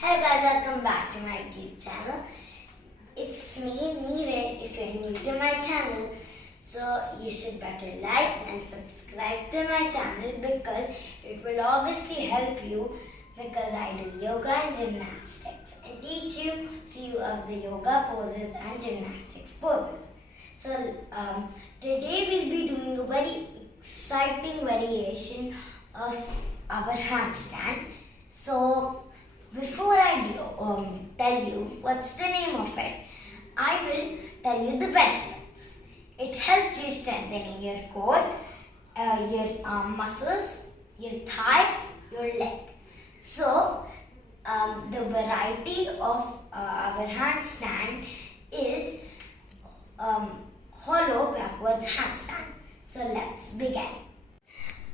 Hello guys, welcome back to my YouTube channel. It's me, Nive. If you're new to my channel, so you should better like and subscribe to my channel because it will obviously help you because I do yoga and gymnastics and teach you few of the yoga poses and gymnastics poses. So today we'll be doing a very exciting variation of our handstand. So before I tell you what's the name of it, I will tell you the benefits. It helps you strengthening your core, your arm muscles, your thigh, your leg. So the variety of our handstand is hollow backwards handstand. So let's begin.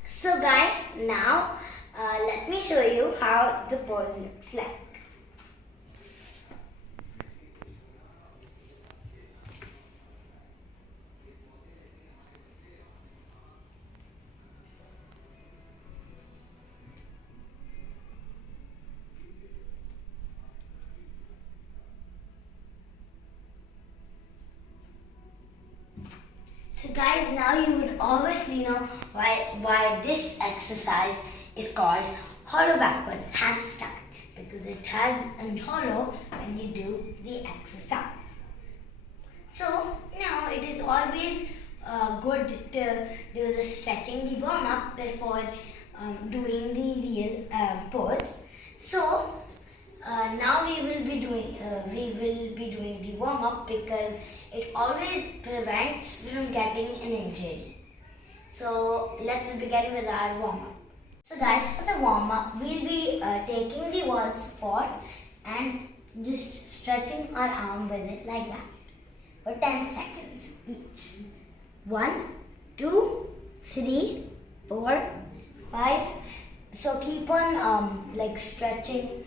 So guys, now let me show you how the pose looks like. So guys, now you would obviously know why this exercise is called hollow backwards handstand, because it has a hollow when you do the exercise. So now it is always good to do the stretching, the warm up before doing the real pose. So now we will be doing the warm up because it always prevents from getting an injury. So let's begin with our warm up. So guys, for the warm up, we'll be taking the wall support and just stretching our arm with it like that for 10 seconds each. 1, 2, 3, 4, 5. So keep on like stretching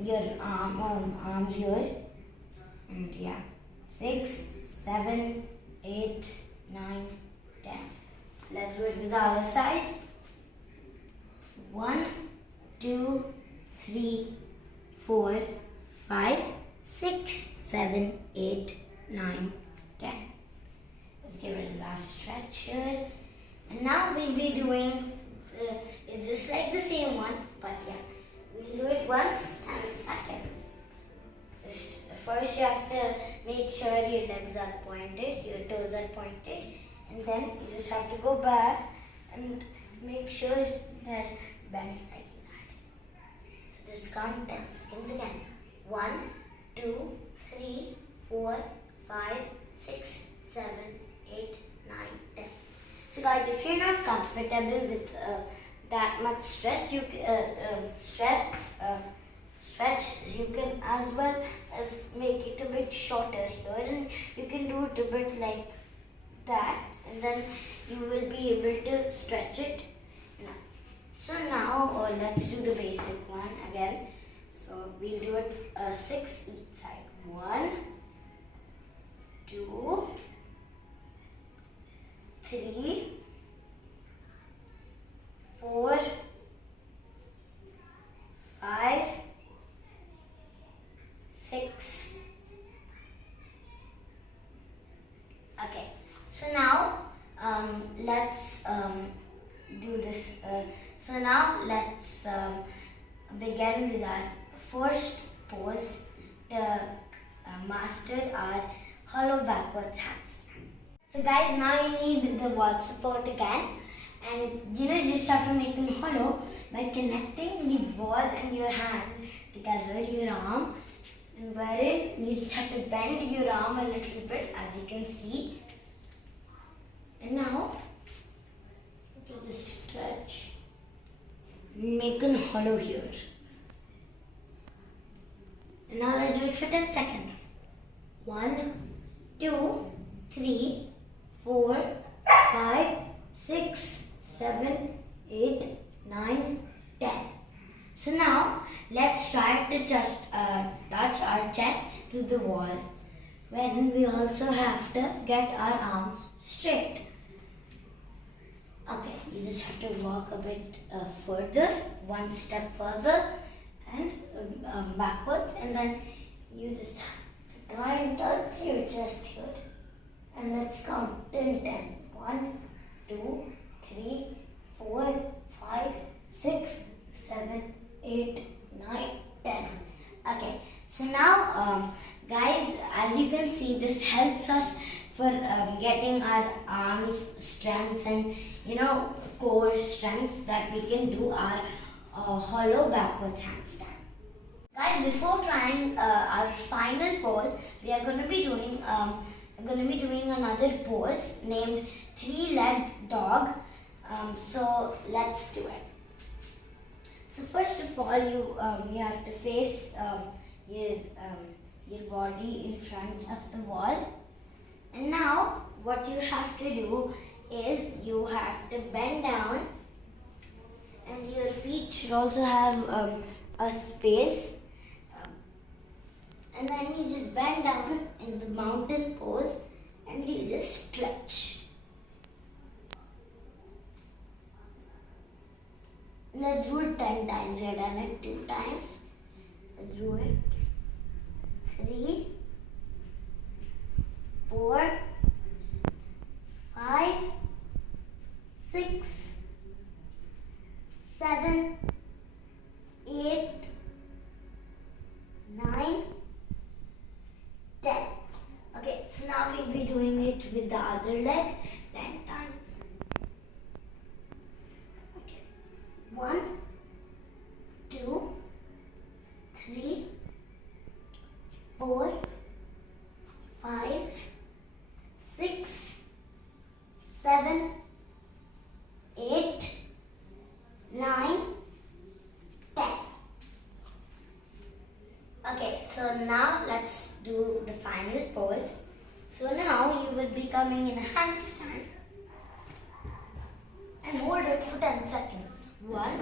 your arm here, and yeah, 6, 7, 8, 9, 10. Let's do it with the other side. 1, 2, 3, 4, 5, 6, 7, 8, 9, 10. Let's give it a last stretch here. And now we'll be doing, it's just like the same one, but yeah, we'll do it once, 10 seconds. First you have to make sure your legs are pointed, your toes are pointed, and then you just have to go back and make sure that bend like that. So just count 10 seconds again. 1, 2, 3, 4, 5, 6, 7, 8, 9, 10. So guys, if you're not comfortable with that much stretch, you stretch, you can as well as make it a bit shorter here, and you can do it a bit like that, and then you will be able to stretch it. So now let's do the basic one again. So we'll do it 6 each side. 1, 2, 3, 4, 5, 6. Okay. So now let's do this. So now let's begin with our first pose to master our hollow backwards handstand. So guys, now you need the wall support again, and you just have to make it hollow by connecting the wall and your hand together, your arm, and wherein you just have to bend your arm a little bit, as you can see. And now you can just stretch, make a hollow here. And now let's do it for 10 seconds. 1, 2, 3, 4, 5, 6, 7, 8, 9, 10. So now let's try to just touch our chest to the wall, wherein we also have to get our arms straight. Okay, you just have to walk a bit further, one step further, and backwards, and then you just try and touch your chest here. And let's count till 10. 1, 2, 3, 4, 5, 6, 7, 8, 9, 10. Okay, so now guys, as you can see, this helps us for getting our arms strength and core strength, that we can do our hollow backwards handstand. Guys, before trying our final pose, we are going to be doing another pose named three-legged dog. So let's do it. So first of all, you have to face your body in front of the wall. And now what you have to do is you have to bend down, and your feet should also have a space. And then you just bend down in the mountain pose and you just stretch. Let's do it 10 times. We have done it 2 times. Let's do it. 3, 4, 5, 6, 7, 8, 9, 10. Okay, so now we'll be doing it with the other leg 10 times. Okay. 1, 2, 3, 4, 5, 6, 7, 8, 9, 10. Okay, so now let's do the final pose. So now you will be coming in a handstand and hold it for 10 seconds. 1,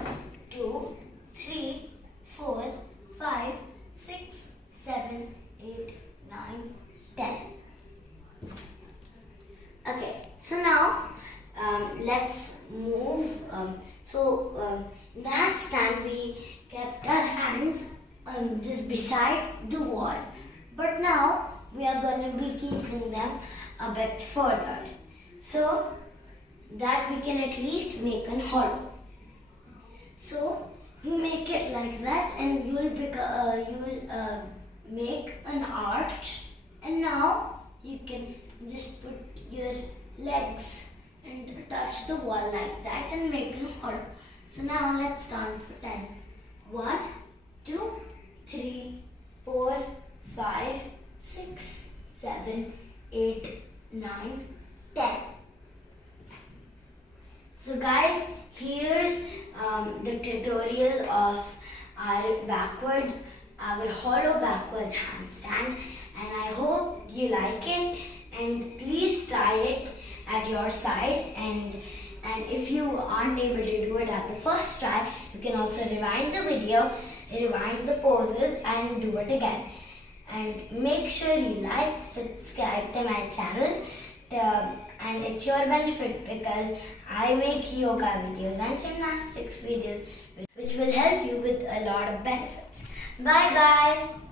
2, 3, 4, 5, 6, 7, 8, 9, 10. Okay, so now let's move. In the handstand, we kept our hands just beside the wall, but now we are going to be keeping them a bit further, so that we can at least make an hollow. So you make it like that, and you will make an arch, and now you can just put your legs and touch the wall like that and make an hollow. So now let's count for 10. 1, 2, 3, 4, 5, 6, 7, 8, 9, 10. So guys, here's the tutorial of our hollow backward handstand, and I hope you like it, and please try it at your side, and if you aren't able to do it at the first try, you can also rewind the video, rewind the poses and do it again. And make sure you like, subscribe to my channel, and it's your benefit because I make yoga videos and gymnastics videos which will help you with a lot of benefits. Bye guys!